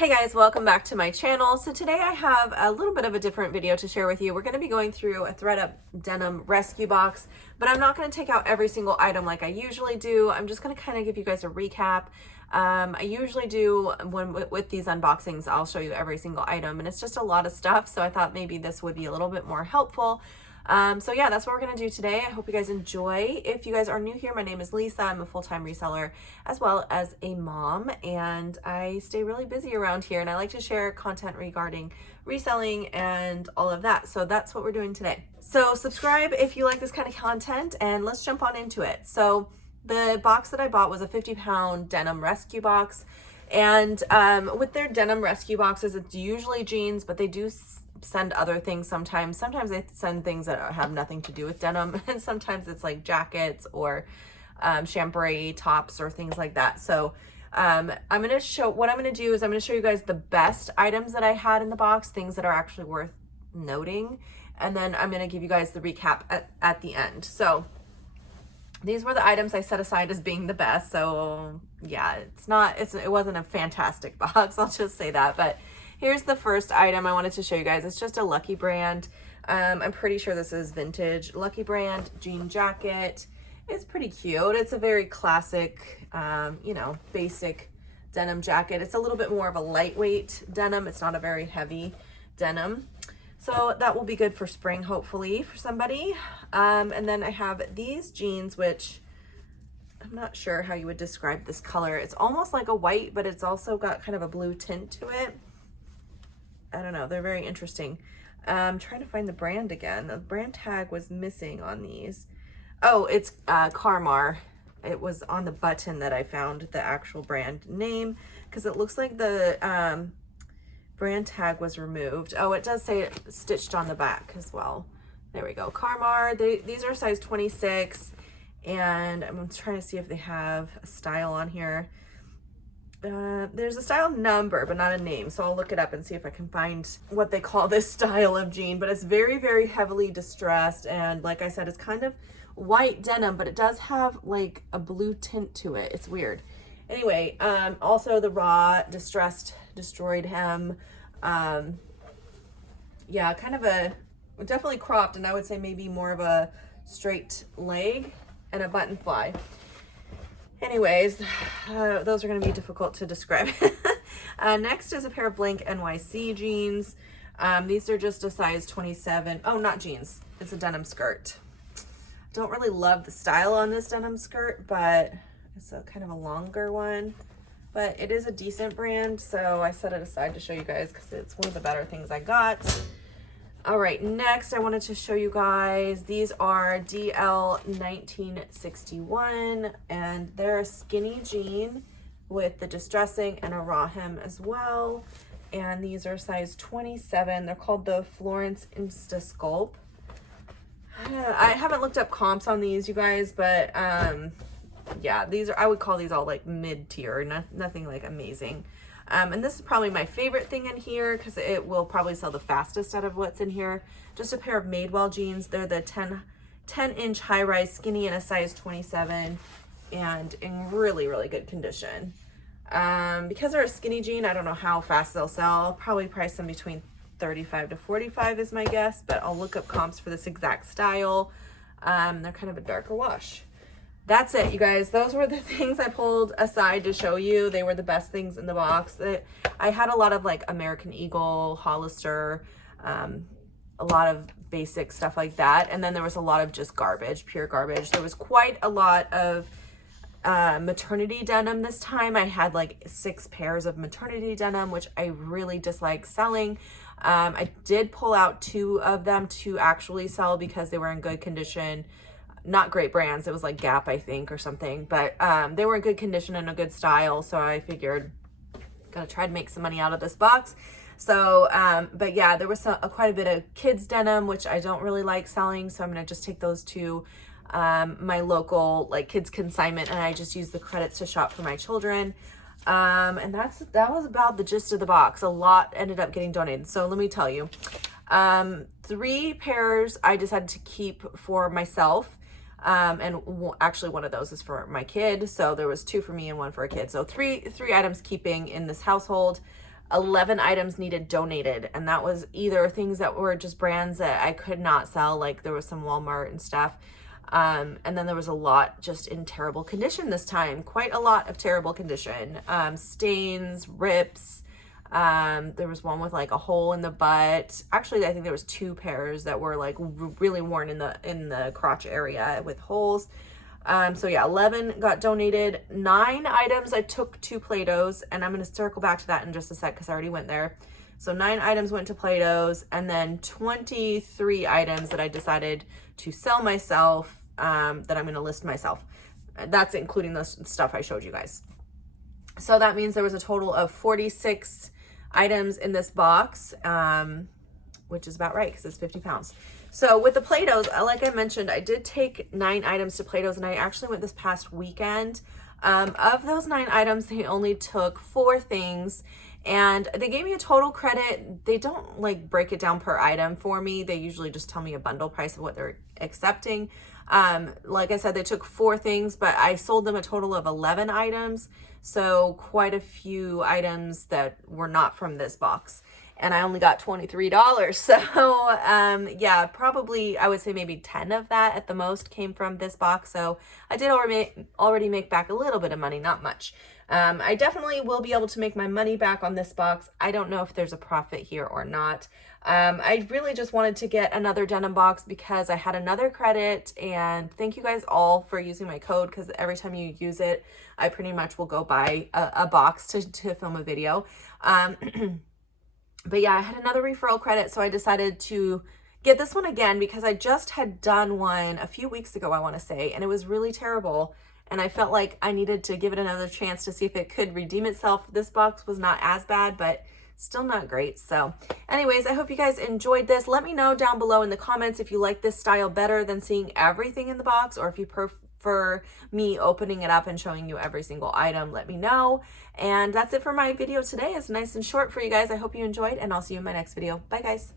Hey guys, welcome back to my channel. So today I have a little bit of a different video to share with you. We're going to be going through a Thredup denim rescue box, but I'm not going to take out every single item like I usually do. I'm just going to kind of give you guys a recap. I usually do with these unboxings, I'll show you every single item, and it's just a lot of stuff. So I thought maybe this would be a little bit more helpful. So yeah, that's what we're going to do today. I hope you guys enjoy. If you guys are new here, my name is Lisa. I'm a full-time reseller as well as a mom, and I stay really busy around here, and I like to share content regarding reselling and all of that. So that's what we're doing today. So subscribe if you like this kind of content, and let's jump on into it. So the box that I bought was a 50-pound denim rescue box. And with their denim rescue boxes, it's usually jeans, but they do send other things sometimes. Sometimes they send things that have nothing to do with denim, and sometimes it's like jackets or chambray tops or things like that. So what I'm going to do is I'm going to show you guys the best items that I had in the box, things that are actually worth noting, and then I'm going to give you guys the recap at the end. So these were the items I set aside as being the best. So yeah, it wasn't a fantastic box, I'll just say that. But here's the first item I wanted to show you guys. It's just a Lucky brand. I'm pretty sure this is vintage Lucky brand jean jacket. It's pretty cute. It's a very classic, basic denim jacket. It's a little bit more of a lightweight denim. It's not a very heavy denim. So that will be good for spring, hopefully, for somebody. And then I have these jeans, which I'm not sure how you would describe this color. It's almost like a white, but it's also got kind of a blue tint to it. I don't know. They're very interesting. I'm trying to find the brand again. The brand tag was missing on these. Oh, it's Carmar. It was on the button that I found the actual brand name, because it looks like the brand tag was removed. Oh, it does say it stitched on the back as well. There we go. Carmar. These are size 26, and I'm trying to see if they have a style on here. There's a style number, but not a name. So I'll look it up and see if I can find what they call this style of jean, but it's very, very heavily distressed. And like I said, it's kind of white denim, but it does have like a blue tint to it. It's weird. Anyway, also the raw distressed destroyed hem. Yeah, kind of definitely cropped, and I would say maybe more of a straight leg and a button fly. Anyways, those are going to be difficult to describe. Next is a pair of blank NYC jeans. These are just a size 27. Oh, not jeans. It's a denim skirt. Don't really love the style on this denim skirt, but it's a kind of a longer one. But it is a decent brand, so I set it aside to show you guys because it's one of the better things I got. All right, next I wanted to show you guys, these are DL 1961, and they're a skinny jean with the distressing and a raw hem as well. And these are size 27. They're called the Florence Insta Sculpt. I haven't looked up comps on these, you guys, but yeah, I would call these all like mid-tier, nothing like amazing. And this is probably my favorite thing in here because it will probably sell the fastest out of what's in here. Just a pair of Madewell jeans. They're the 10-inch high-rise skinny in a size 27 and in really, really good condition. Because they're a skinny jean, I don't know how fast they'll sell. I'll probably price them between $35 to $45 is my guess, but I'll look up comps for this exact style. They're kind of a darker wash. That's it, you guys. Those were the things I pulled aside to show you. They were the best things in the box. I had a lot of like American Eagle, Hollister, a lot of basic stuff like that. And then there was a lot of just garbage, pure garbage. There was quite a lot of maternity denim this time. I had like 6 pairs of maternity denim, which I really dislike selling. I did pull out 2 of them to actually sell because they were in good condition. Not great brands. It was like Gap, I think, or something, but they were in good condition and a good style. So I figured gonna try to make some money out of this box. So, but yeah, there was quite a bit of kids denim, which I don't really like selling. So I'm gonna just take those to my local like kids consignment, and I just use the credits to shop for my children. And that was about the gist of the box. A lot ended up getting donated. So let me tell you, 3 pairs I decided to keep for myself. And actually one of those is for my kid. So there was 2 for me and 1 for a kid. So three items keeping in this household. 11 items needed donated, and that was either things that were just brands that I could not sell, like there was some Walmart and stuff, and then there was a lot just in terrible condition this time, quite a lot of terrible condition, stains, rips. There was one with like a hole in the butt. Actually, I think there was 2 pairs that were like really worn in the crotch area with holes. So yeah, 11 got donated. 9 items I took to Plato's, and I'm going to circle back to that in just a sec because I already went there. So 9 items went to Plato's, and then 23 items that I decided to sell myself, that I'm going to list myself. That's including the stuff I showed you guys. So that means there was a total of 46 items in this box, which is about right because it's 50 pounds. So with the Plato's, like I mentioned, I did take 9 items to Plato's, and I actually went this past weekend. Of those 9 items, they only took 4 things, and they gave me a total credit. They don't like break it down per item for me. They usually just tell me a bundle price of what they're accepting. Like I said, they took 4 things, but I sold them a total of 11 items. So quite a few items that were not from this box. And I only got $23. So, yeah, probably I would say maybe 10 of that at the most came from this box. So I did already make back a little bit of money, not much. I definitely will be able to make my money back on this box. I don't know if there's a profit here or not. I really just wanted to get another denim box because I had another credit, and thank you guys all for using my code, because every time you use it, I pretty much will go buy a box to film a video. But yeah, I had another referral credit, so I decided to get this one again because I just had done one a few weeks ago, I want to say, and it was really terrible. And I felt like I needed to give it another chance to see if it could redeem itself. This box was not as bad, but still not great. So anyways, I hope you guys enjoyed this. Let me know down below in the comments if you like this style better than seeing everything in the box, or if you prefer me opening it up and showing you every single item. Let me know. And that's it for my video today. It's nice and short for you guys. I hope you enjoyed, and I'll see you in my next video. Bye guys.